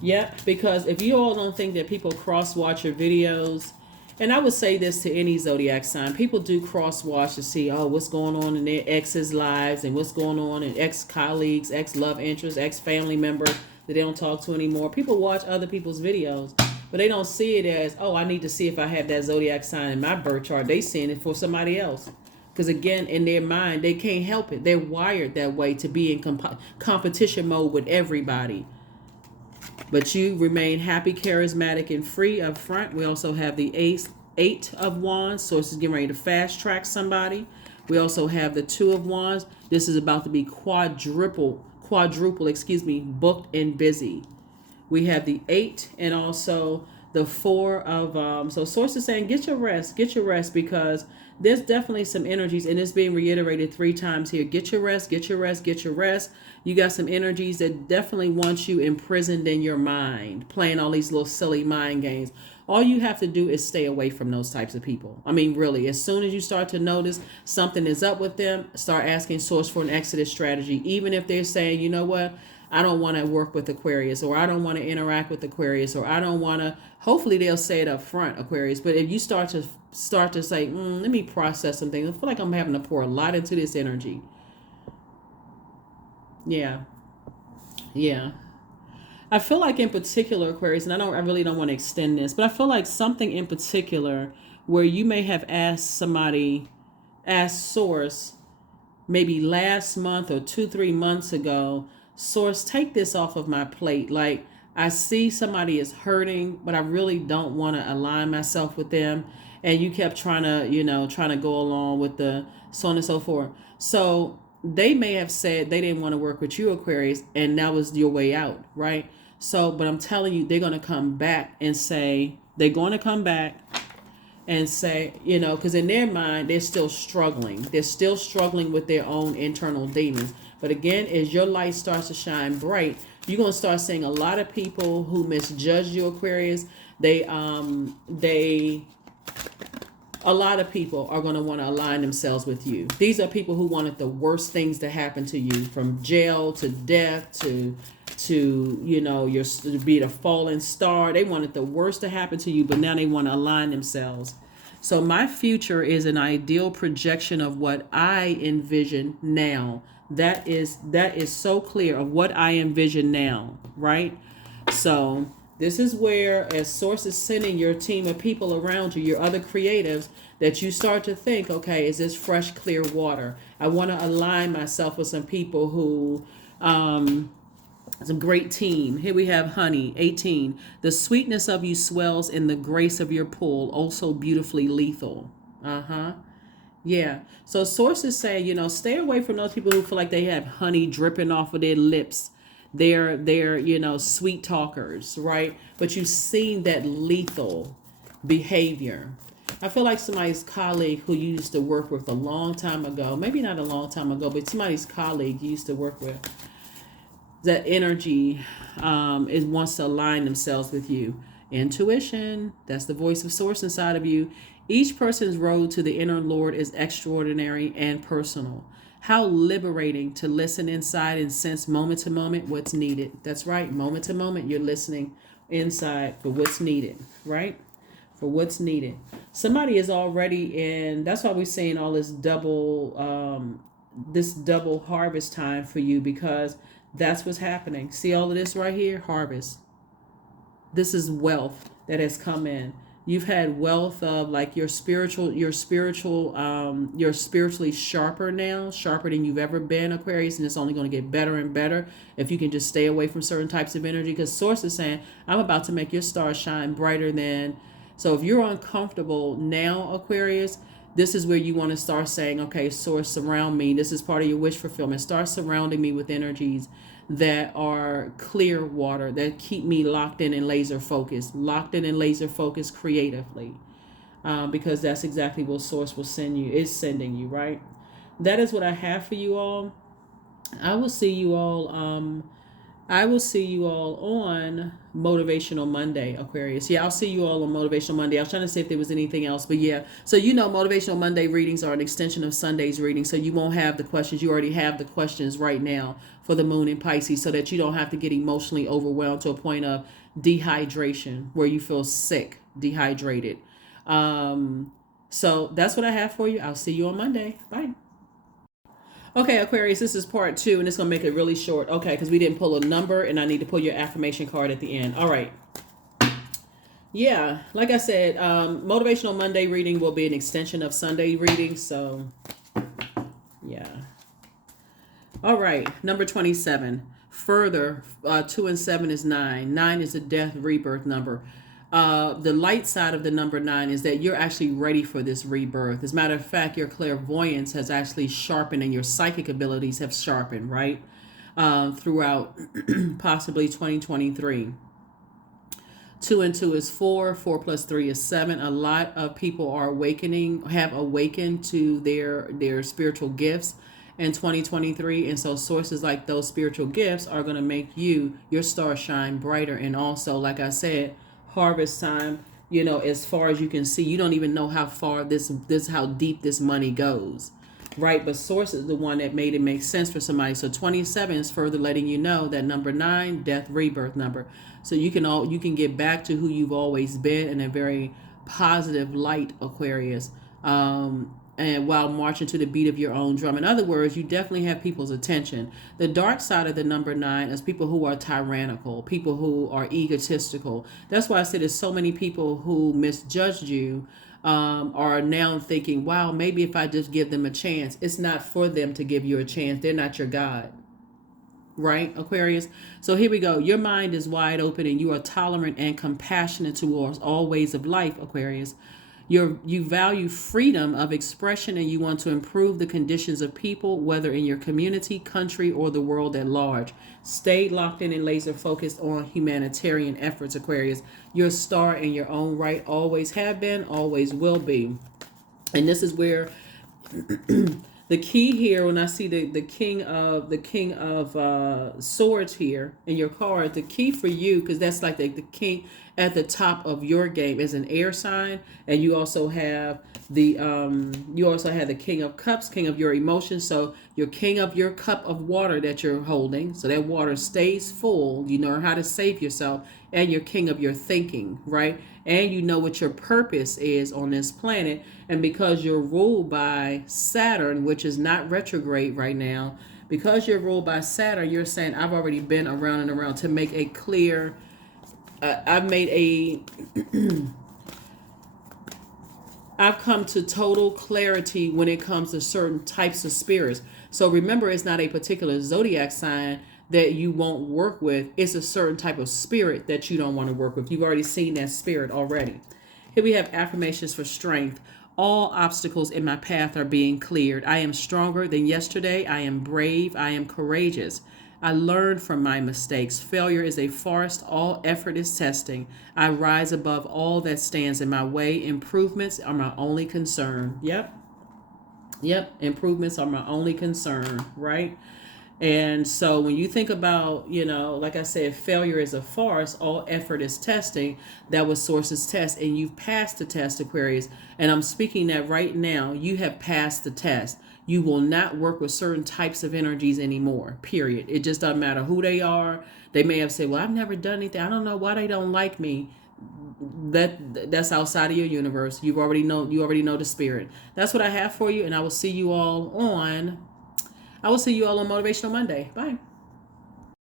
Yep. Because if you all don't think that people cross watch your videos, and I would say this to any zodiac sign, people do cross watch to see, oh, what's going on in their ex's lives and what's going on in ex colleagues, ex love interests, ex family members that they don't talk to anymore. People watch other people's videos, but they don't see it as, oh, I need to see if I have that zodiac sign in my birth chart. They seeing it for somebody else. Because again, in their mind, they can't help it. They're wired that way to be in competition mode with everybody. But you remain happy, charismatic, and free up front. We also have the 8 of Wands. So this is getting ready to fast track somebody. We also have the 2 of Wands. This is about to be quadruple, booked and busy. We have the 8 and also the 4 of, so source is saying, get your rest, because there's definitely some energies, and it's being reiterated 3 times here. Get your rest, get your rest, get your rest. You got some energies that definitely want you imprisoned in your mind, playing all these little silly mind games. All you have to do is stay away from those types of people. I mean, really, as soon as you start to notice something is up with them, start asking source for an exodus strategy. Even if they're saying, you know what, I don't want to work with Aquarius, or I don't want to interact with Aquarius, or I don't want to, hopefully they'll say it up front, Aquarius. But if you start to say, let me process some things, I feel like I'm having to pour a lot into this energy. Yeah. I feel like in particular, Aquarius, and I really don't want to extend this, but I feel like something in particular where you may have asked source, maybe last month or 2-3 months ago, source, take this off of my plate. Like, I see somebody is hurting, but I really don't want to align myself with them. And you kept trying to go along with the so on and so forth. So they may have said they didn't want to work with you, Aquarius, and that was your way out, right? So, but I'm telling you, they're going to come back and say, because in their mind, they're still struggling. They're still struggling with their own internal demons. But again, as your light starts to shine bright, you're going to start seeing a lot of people who misjudge you, Aquarius. A lot of people are going to want to align themselves with you. These are people who wanted the worst things to happen to you, from jail to death to be the fallen star. They wanted the worst to happen to you, but now they want to align themselves. So my future is an ideal projection of what I envision now. That is so clear of what I envision now, right? So this is where, as source is sending your team of people around you, your other creatives, that you start to think, okay, is this fresh, clear water? I want to align myself with some people who, some great team. Here we have Honey, 18. The sweetness of you swells in the grace of your pull, also beautifully lethal. Yeah. So sources say, stay away from those people who feel like they have honey dripping off of their lips. They're sweet talkers, right? But you've seen that lethal behavior. I feel like somebody's colleague who you used to work with a long time ago, maybe not a long time ago, but somebody's colleague you used to work with, that energy wants to align themselves with you. Intuition, that's the voice of source inside of you. Each person's road to the inner Lord is extraordinary and personal. How liberating to listen inside and sense moment to moment what's needed. That's right. Moment to moment, you're listening inside for what's needed, right? For what's needed. Somebody is already in, that's why we're seeing all this double harvest time for you, because that's what's happening. See all of this right here? Harvest. This is wealth that has come in. You've had wealth of like you're spiritually sharper now, sharper than you've ever been, Aquarius, and it's only going to get better and better if you can just stay away from certain types of energy. Because source is saying, I'm about to make your stars shine brighter than So if you're uncomfortable now, Aquarius, this is where you want to start saying, okay, source, surround me. This is part of your wish fulfillment. Start surrounding me with energies that are clear water, that keep me locked in and laser focused creatively. Because that's exactly what source will send you, is sending you, right? That is what I have for you all. I will see you all. I will see you all on Motivational Monday, Aquarius. Yeah, I'll see you all on Motivational Monday. I was trying to see if there was anything else, but yeah. So Motivational Monday readings are an extension of Sunday's reading. So you won't have the questions. You already have the questions right now for the Moon in Pisces, so that you don't have to get emotionally overwhelmed to a point of dehydration where you feel sick, dehydrated. So that's what I have for you. I'll see you on Monday. Bye. Okay, Aquarius, this is part 2, and it's going to make it really short. Okay, because we didn't pull a number, and I need to pull your affirmation card at the end. All right. Yeah, like I said, Motivational Monday reading will be an extension of Sunday reading. So, yeah. All right, number 27. Further, 2 and 7 is 9. 9 is a death rebirth number. The light side of the number 9 is that you're actually ready for this rebirth. As a matter of fact, your clairvoyance has actually sharpened and your psychic abilities have sharpened, right? Throughout possibly 2023. 2 and 2 is 4. 4 plus 3 is 7. A lot of people have awakened to their spiritual gifts in 2023. And so sources like those spiritual gifts are going to make your star shine brighter. And also, like I said, harvest time, as far as you can see, you don't even know how far how deep this money goes, right? But source is the one that made it make sense for somebody. So 27 is further letting you know that number 9, death rebirth number. So you can get back to who you've always been in a very positive light, Aquarius. And while marching to the beat of your own drum. In other words, you definitely have people's attention. The dark side of the number 9 is people who are tyrannical, people who are egotistical. That's why I said there's so many people who misjudged you, are now thinking, wow, maybe if I just give them a chance. It's not for them to give you a chance. They're not your God. Right, Aquarius? So here we go. Your mind is wide open and you are tolerant and compassionate towards all ways of life, Aquarius. You value freedom of expression and you want to improve the conditions of people, whether in your community, country, or the world at large. Stay locked in and laser focused on humanitarian efforts, Aquarius. You're a star in your own right, always have been, always will be. And this is where the key here, when I see the king of swords here in your card, the key for you, because that's like the king at the top of your game, is an air sign, and you also have the king of cups, king of your emotions. So you're king of your cup of water that you're holding, so that water stays full. You know how to save yourself, and you're king of your thinking, right? And you know what your purpose is on this planet. And because you're ruled by Saturn, which is not retrograde right now, because you're ruled by Saturn, you're saying, I've already been around and around to make a clear, I've come to total clarity when it comes to certain types of spirits. So remember, it's not a particular zodiac sign that you won't work with. It's a certain type of spirit that you don't want to work with. You've already seen that spirit already. Here we have affirmations for strength. All obstacles in my path are being cleared. I am stronger than yesterday. I am brave. I am courageous. I learn from my mistakes. Failure is a forest. All effort is testing. I rise above all that stands in my way. Improvements are my only concern. Yep. Improvements are my only concern, right? And so when you think about, like I said, failure is a farce, all effort is testing. That was Source's test, and you've passed the test, Aquarius. And I'm speaking that right now, you have passed the test. You will not work with certain types of energies anymore, period. It just doesn't matter who they are. They may have said, well, I've never done anything. I don't know why they don't like me. That's outside of your universe. You already know the spirit. That's what I have for you, and I will see you all on Motivational Monday. Bye.